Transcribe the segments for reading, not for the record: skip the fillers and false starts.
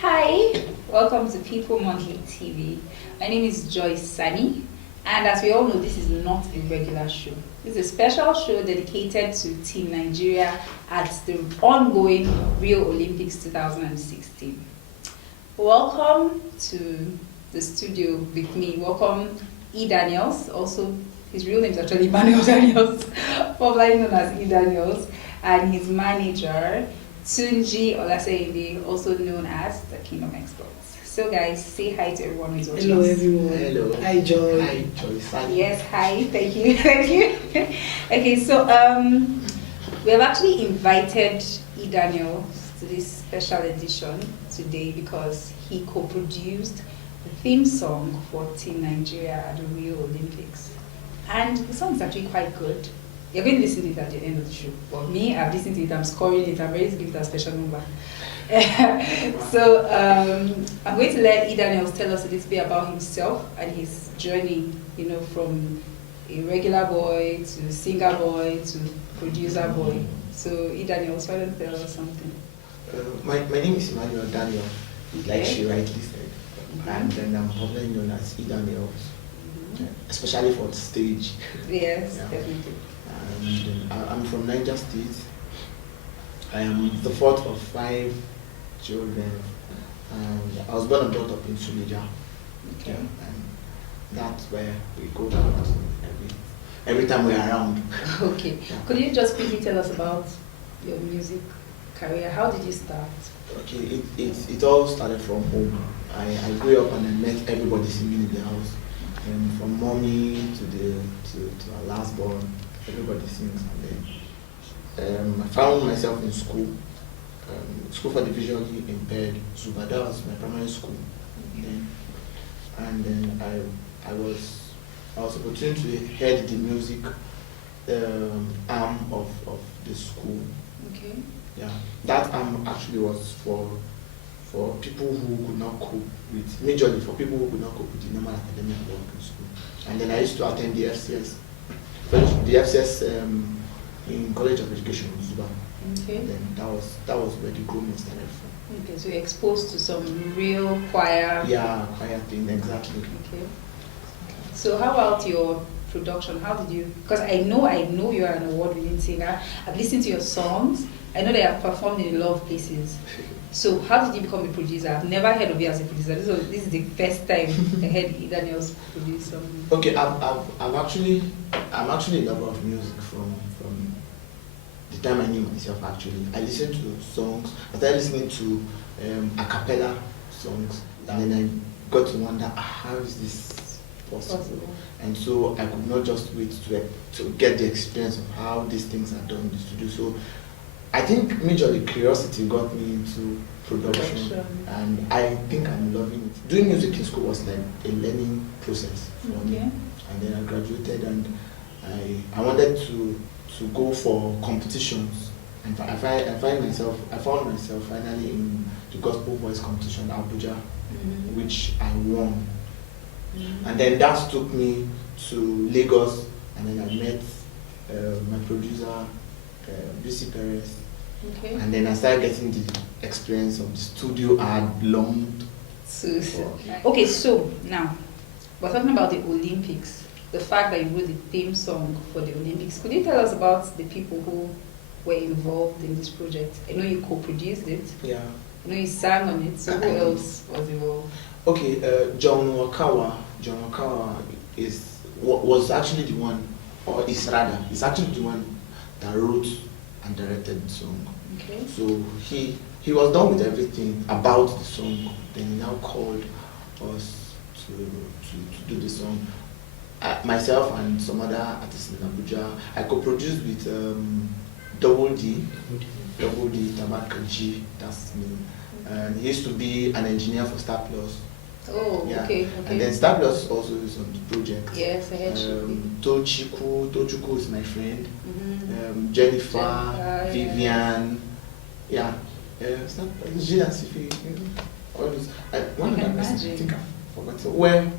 Hi, welcome to People Monthly TV. My name is Joyce Sani, and as we all know, this is not a regular show. This is a special show dedicated to Team Nigeria at the ongoing Rio Olympics 2016. Welcome to the studio with me. Welcome E. Daniels, also his real name is actually Emmanuel Daniels, popularly known as E. Daniels, and his manager, Tunji Olaseyinde, also known as the King of Exports. So guys, say hi to everyone who's watching Hello us. everyone. Hello. Hi Joy. Hi Joyce. Yes, hi, thank you, thank you. Okay, so we have actually invited E. Daniels to this special edition today because he co-produced the theme song for Team Nigeria at the Rio Olympics. And the song is actually quite good. You're going to listen to it at the end of the show. But me, I've listened to it, I'm scoring it, I'm ready to give it a special number. So I'm going to let E. Daniels tell us a little bit about himself and his journey, you know, from a regular boy to singer boy to producer boy. So E. Daniels, why don't you tell us something? My name is Emmanuel Daniel, like she rightly said. Mm-hmm. And then I'm popularly known as E. Daniels, especially for the stage. Yes, Yeah. definitely. And I'm from Niger State. I am the fourth of 5 children. And I was born and brought up in Suleja. Okay. And that's where we go back to every time we're around. Okay. Yeah. Could you just quickly tell us about your music career? How did you start? Okay, it all started from home. I grew up and I met everybody singing in the house. And from mommy to our last born, everybody sings. And then I found myself in school, school for the visually impaired, Zuba. That was my primary school. And then I was opportunity to head the music arm of the school. Okay. Yeah, that actually was for people who could not cope with, majorly for people who could not cope with the normal academic work in school. And then I used to attend the FCS, in College of Education in Zuba. Okay. And then that was where the grooming started from. Okay, so you're exposed to some real choir. Yeah, choir thing, exactly. Okay. So how about your production? How did you? Because I know you're an award-winning singer. I've listened to your songs. I know that you have performed in a lot of places. So how did you become a producer? I've never heard of you as a producer. This is the first time I heard E. Daniels produce something. Okay, I'm actually a lover of music from the time I knew myself. Actually, I listened to songs. I started listening to a cappella songs, and then I got to wonder, how is this possible? And so I could not just wait to get the experience of how these things are done in the studio. So I think majorly curiosity got me into production, and I think I'm loving it. Doing music in school was like a learning process for me, and then I graduated, and I wanted to go for competitions, and I found myself finally in the Gospel Voice competition Abuja, which I won. And then that took me to Lagos, and then I met my producer, BC Perez. Okay. And then I started getting the experience of the studio I had longed for. Okay, so now we're talking about the Olympics. The fact that you wrote the theme song for the Olympics. Could you tell us about the people who were involved in this project? I know you co-produced it. Yeah. I know you sang on it. So who else was involved? Okay, John Wakawa was actually the one, or is actually the one that wrote and directed the song. Okay. So he was done with everything about the song. Then he now called us to do the song. Myself and some other artists in Abuja. I co-produced with Double D, Tabakaji, that's me. And he used to be an engineer for Star Plus. Oh, Yeah. okay. And then Star Plus also is on the project. Yes, I heard Tochukwu is my friend. Jennifer, Vivian, yeah. All those. One of them, I think I forgot. So we're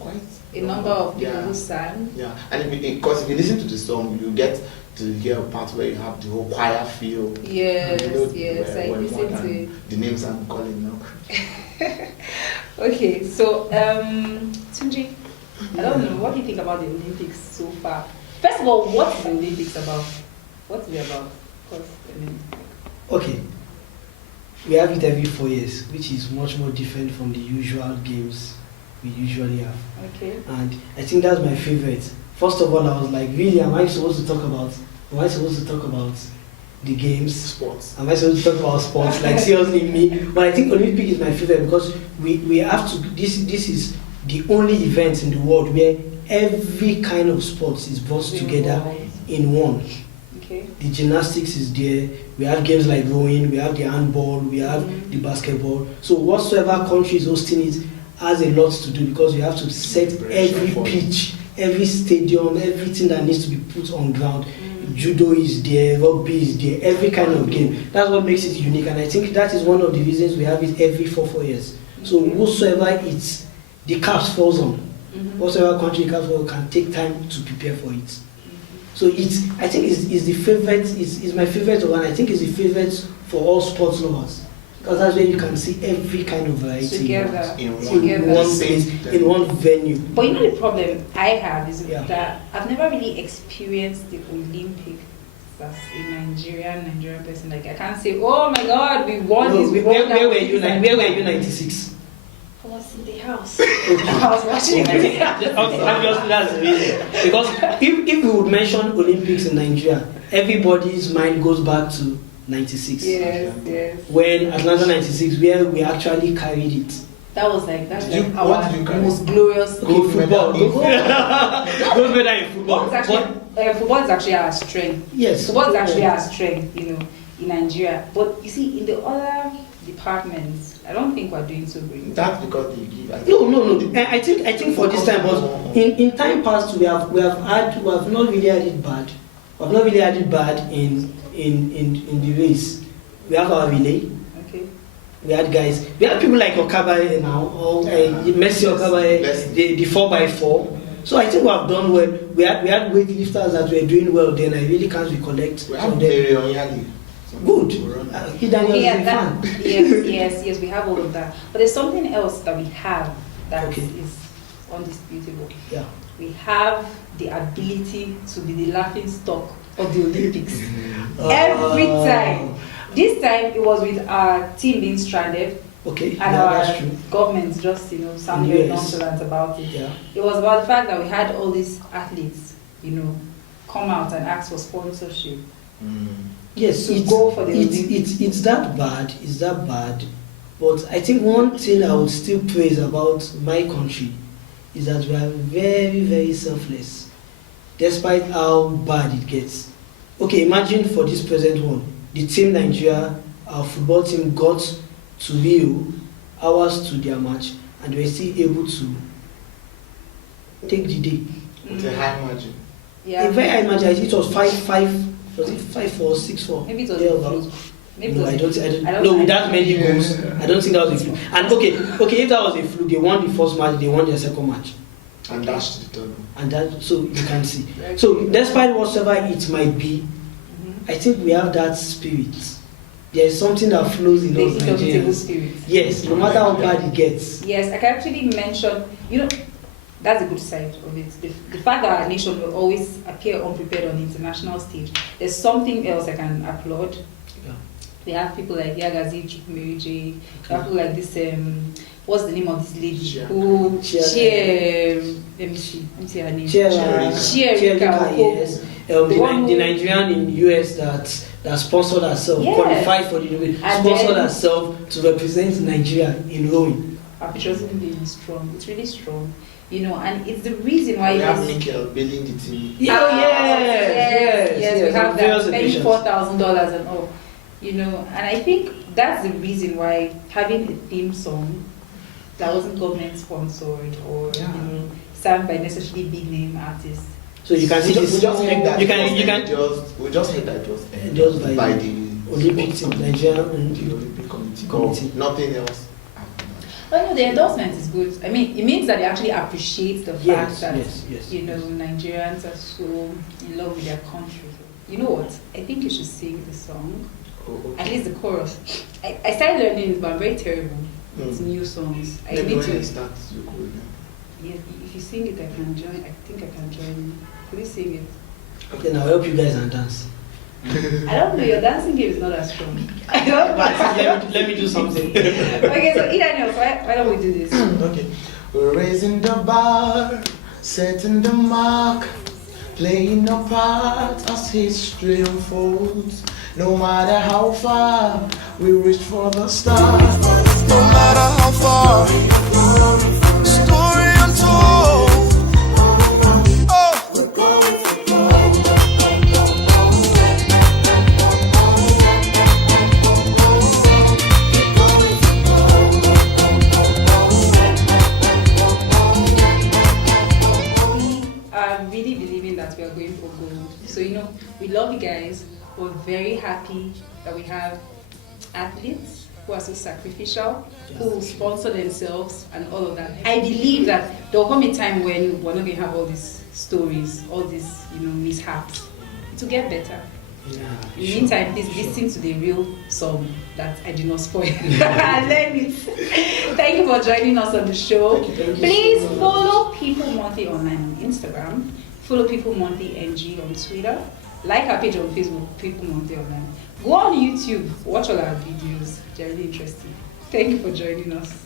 quite a number of people who sang. Yeah, and because if you listen to the song, you get to hear a part where you have the whole choir feel. Yes, yes, I when listen more to than it. the names I'm calling now. Okay, so Tunji, I don't know, what do you think about the Olympics so far? First of all, what is the Olympics about? What's it about? 'Cause, I mean, Okay, we have it every 4 years, which is much more different from the usual games we usually have. okay. And I think that's my favorite. First of all, I was like, really, am I supposed to talk about the games? Sports. Am I supposed to talk about sports? Like seriously, me? But I think Olympic is my favorite because we have to. This is the only event in the world where every kind of sports is brought together in one. Okay. The gymnastics is there. We have games like rowing. We have the handball. We have the basketball. So whatsoever country is hosting it has a lot to do because you have to set every pitch, every stadium, everything that needs to be put on ground. Judo is there, rugby is there, every kind of game. That's what makes it unique, and I think that is one of the reasons we have it every 4 years. So whatsoever it's the caps falls on, whatsoever country caps falls on can take time to prepare for it. So I think it's the favorite. It's my favorite one. I think it's the favorite for all sports lovers. Because that's where you can see every kind of variety Together. in one place, in one venue. But you know the problem I have is Yeah. that I've never really experienced the Olympics as a Nigerian person. Like I can't say, oh my God, we won this. Where were you? Where were you? 96. I was in the house. I was watching Okay. it. Obviously, that's the reason. Because if we would mention Olympics in Nigeria, everybody's mind goes back to 96. Yes, yes. When Atlanta 96, where we actually carried it. That's Did like you- our what did you carry? most glorious. Okay, football. medal. Gold medal in football. Football is actually our strength. Yes. Football is actually our strength, in Nigeria. But you see, in the other departments, I don't think we're doing so great. That's because they give. No. I think for this time, but in time past we have not really had it bad. We have not really had it bad in the race. We have our relay. Okay. We had people like Okabaye now, or Messi Okabaye, the 4x4. So I think we have done well. We had weightlifters that were doing well then. I really can't recollect. We have Mary Onyali. Good. Yes, we have all of that. But there's something else that we have that is undisputable. Yeah. We have the ability to be the laughing stock of the Olympics. Every time. This time it was with our team being stranded. Okay. And That's our true. government just, sound very nonchalant about it. Yeah. It was about the fact that we had all these athletes, come out and ask for sponsorship. Yes, To go for the it's that bad. It's that bad. But I think one thing I would still praise about my country is that we are very, very selfless, despite how bad it gets. Okay, imagine for this present one, the team Nigeria, our football team got to Rio hours to their match, and they were still able to take the day. With a high margin. Yeah. A very high margin. I think it was 5-5. Was it 5-4, 6-4? Maybe it was Yeah, a about. fluke. Maybe No, it was I don't. I don't No, think- with that many goals, I don't think that was a fluke. And okay, if that was a fluke, they won the first match, they won their second match, And that's the third one. and that so you can see. So despite whatever it might be, I think we have that spirit. There is something that flows in the us indomitable Nigerians. spirit. Yes, no matter how bad it gets. Yes, I can actually mention, that's a good side of it. The fact that our nation will always appear unprepared on the international stage. There's something else I can applaud. Yeah. We have people like Yagazi Chukwumerije. We have people like this, what's the name of this lady? Chia. Who, Chia. let me see her name. Chiarika, yes. The Nigerian in US that sponsored herself, Yes. qualified for the Olympics, And sponsored then- herself to represent Nigeria in rowing. Our patriotism is strong. It's really strong. And it's the reason why We have this- Mikel building the team. Yeah, yes, we have Various that, paying occasions. $4,000 and all, and I think that's the reason why having a theme song that wasn't government sponsored or sung by necessarily big name artists. So you can see We this. just heard that. You can We just heard that it was Just by the Olympic team, Nigeria. the Olympic Committee. Committee. Nothing else. Well, the endorsement is good. I mean, it means that they actually appreciate the fact Yes, that yes. Nigerians are so in love with their country. You know what? I think you should sing the song. Oh, At okay. least the chorus. I started learning it, but I'm very terrible. It's new songs. I Maybe need when to. it starts, you go again. Yeah, if you sing it, I can join. I think I can join you. Could you sing it? Okay, now I'll help you guys and dance. I don't know. Your dancing game is not as strong. I don't. Let me do something. Okay, so Daniel, why don't we do this? Okay. We're raising the bar, setting the mark, playing a part as history unfolds. No matter how far we reach for the start, no matter how far, story untold. Oh. We are really believing that we are going for gold. So, we love you guys. We're very happy that we have athletes who are so sacrificial, who sponsor themselves and all of that. I believe that there will come a time when we're not going to have all these stories, all these, mishaps. It will get better. Yeah, In the meantime, please listen to the real song that I did not spoil. Learn it. Thank you for joining us on the show. Thank you Please so much. follow People Monthly Online on Instagram. Follow People Monthly NG on Twitter. Like our page on Facebook, People Monthly Online. Go on YouTube. Watch all our videos. They're really interesting. Thank you for joining us.